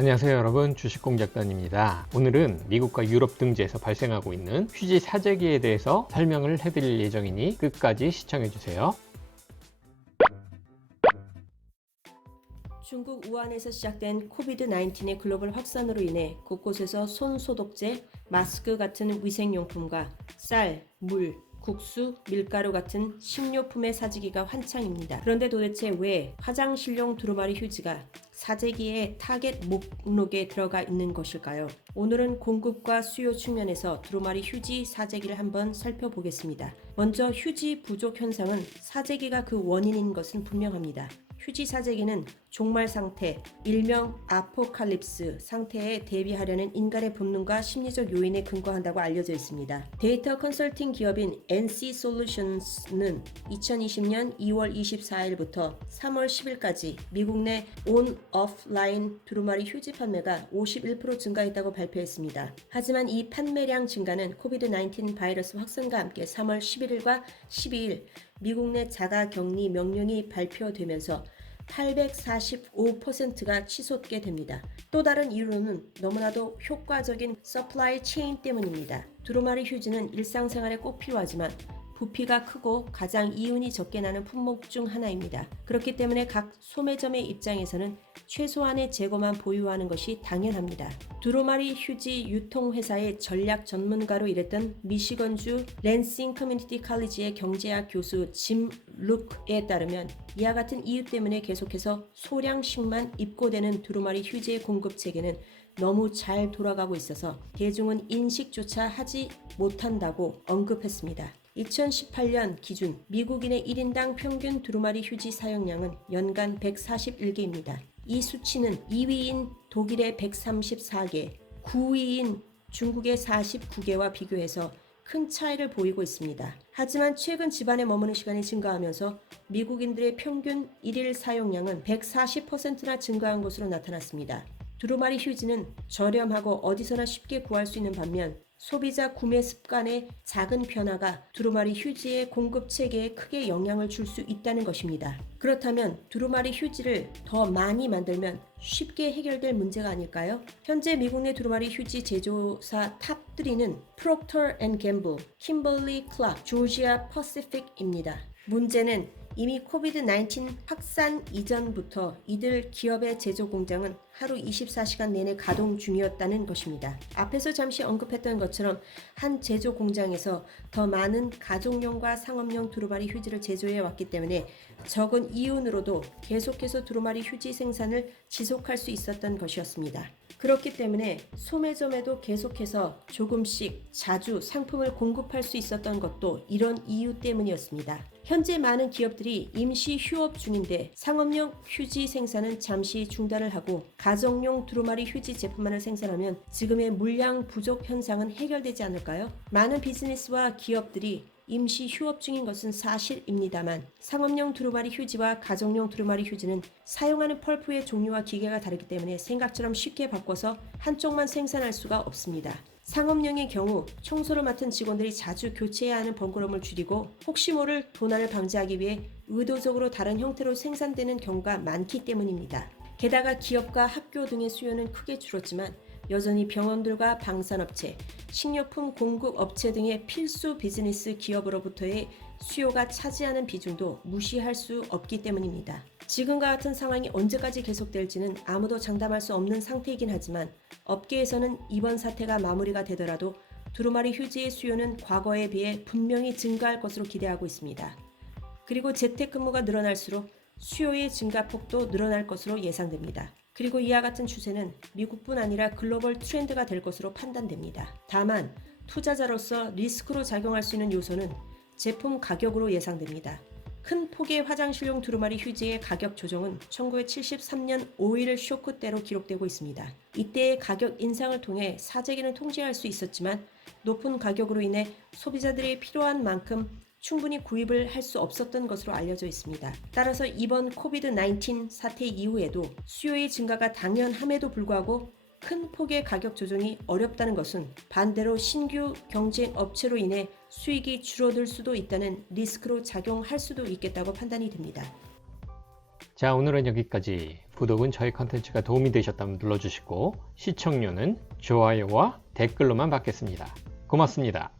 안녕하세요 여러분, 주식공작단입니다. 오늘은 미국과 유럽 등지에서 발생하고 있는 휴지 사재기에 대해서 설명을 해드릴 예정이니 끝까지 시청해주세요. 중국 우한에서 시작된 코비드-19의 글로벌 확산으로 인해 곳곳에서 손 소독제, 마스크 같은 위생용품과 쌀, 물, 국수, 밀가루 같은 식료품의 사재기가 한창입니다. 그런데 도대체 왜 화장실용 두루마리 휴지가 사재기의 타겟 목록에 들어가 있는 것일까요? 오늘은 공급과 수요 측면에서 두루마리 휴지 사재기를 한번 살펴보겠습니다. 먼저 휴지 부족 현상은 사재기가 그 원인인 것은 분명합니다. 휴지 사재기는 종말 상태, 일명 아포칼립스 상태에 대비하려는 인간의 본능과 심리적 요인에 근거한다고 알려져 있습니다. 데이터 컨설팅 기업인 NC 솔루션스는 2020년 2월 24일부터 3월 10일까지 미국 내 온 오프라인 두루마리 휴지 판매가 51% 증가했다고 발표했습니다. 하지만 이 판매량 증가는 코비드-19 바이러스 확산과 함께 3월 11일과 12일 미국 내 자가격리 명령이 발표되면서 845%가 치솟게 됩니다. 또 다른 이유로는 너무나도 효과적인 서플라이 체인 때문입니다. 두루마리 휴지는 일상생활에 꼭 필요하지만 부피가 크고 가장 이윤이 적게 나는 품목 중 하나입니다. 그렇기 때문에 각 소매점의 입장에서는 최소한의 재고만 보유하는 것이 당연합니다. 두루마리 휴지 유통회사의 전략 전문가로 일했던 미시건주 랜싱 커뮤니티 칼리지의 경제학 교수 짐 룩에 따르면 이와 같은 이유 때문에 계속해서 소량씩만 입고되는 두루마리 휴지의 공급 체계는 너무 잘 돌아가고 있어서 대중은 인식조차 하지 못한다고 언급했습니다. 2018년 기준 미국인의 1인당 평균 두루마리 휴지 사용량은 연간 141개입니다. 이 수치는 2위인 독일의 134개, 9위인 중국의 49개와 비교해서 큰 차이를 보이고 있습니다. 하지만 최근 집안에 머무는 시간이 증가하면서 미국인들의 평균 1일 사용량은 140%나 증가한 것으로 나타났습니다. 두루마리 휴지는 저렴하고 어디서나 쉽게 구할 수 있는 반면 소비자 구매 습관의 작은 변화가 두루마리 휴지의 공급 체계에 크게 영향을 줄 수 있다는 것입니다. 그렇다면 두루마리 휴지를 더 많이 만들면 쉽게 해결될 문제가 아닐까요? 현재 미국 내 두루마리 휴지 제조사 탑3는 프록터 앤 갬블, 킴벌리 클락, 조지아 퍼시픽입니다. 문제는 이미 코비드-19 확산 이전부터 이들 기업의 제조 공장은 하루 24시간 내내 가동 중이었다는 것입니다. 앞에서 잠시 언급했던 것처럼 한 제조 공장에서 더 많은 가족용과 상업용 두루마리 휴지를 제조해 왔기 때문에 적은 이윤으로도 계속해서 두루마리 휴지 생산을 지속할 수 있었던 것이었습니다. 그렇기 때문에 소매점에도 계속해서 조금씩 자주 상품을 공급할 수 있었던 것도 이런 이유 때문이었습니다. 현재 많은 기업들이 임시 휴업 중인데 상업용 휴지 생산은 잠시 중단을 하고 가정용 두루마리 휴지 제품만을 생산하면 지금의 물량 부족 현상은 해결되지 않을까요? 많은 비즈니스와 기업들이 임시 휴업 중인 것은 사실입니다만 상업용 두루마리 휴지와 가정용 두루마리 휴지는 사용하는 펄프의 종류와 기계가 다르기 때문에 생각처럼 쉽게 바꿔서 한쪽만 생산할 수가 없습니다. 상업용의 경우 청소를 맡은 직원들이 자주 교체해야 하는 번거로움을 줄이고 혹시 모를 도난을 방지하기 위해 의도적으로 다른 형태로 생산되는 경우가 많기 때문입니다. 게다가 기업과 학교 등의 수요는 크게 줄었지만 여전히 병원들과 방산업체, 식료품 공급업체 등의 필수 비즈니스 기업으로부터의 수요가 차지하는 비중도 무시할 수 없기 때문입니다. 지금과 같은 상황이 언제까지 계속될지는 아무도 장담할 수 없는 상태이긴 하지만 업계에서는 이번 사태가 마무리가 되더라도 두루마리 휴지의 수요는 과거에 비해 분명히 증가할 것으로 기대하고 있습니다. 그리고 재택근무가 늘어날수록 수요의 증가폭도 늘어날 것으로 예상됩니다. 그리고 이와 같은 추세는 미국뿐 아니라 글로벌 트렌드가 될 것으로 판단됩니다. 다만 투자자로서 리스크로 작용할 수 있는 요소는 제품 가격으로 예상됩니다. 큰 폭의 화장실용 두루마리 휴지의 가격 조정은 1973년 오일 쇼크 때로 기록되고 있습니다. 이때의 가격 인상을 통해 사재기는 통제할 수 있었지만 높은 가격으로 인해 소비자들이 필요한 만큼 충분히 구입을 할 수 없었던 것으로 알려져 있습니다. 따라서 이번 코비드-19 사태 이후에도 수요의 증가가 당연함에도 불구하고 큰 폭의 가격 조정이 어렵다는 것은 반대로 신규 경쟁 업체로 인해 수익이 줄어들 수도 있다는 리스크로 작용할 수도 있겠다고 판단이 됩니다. 자, 오늘은 여기까지. 구독은 저희 컨텐츠가 도움이 되셨다면 눌러주시고 시청료는 좋아요와 댓글로만 받겠습니다. 고맙습니다.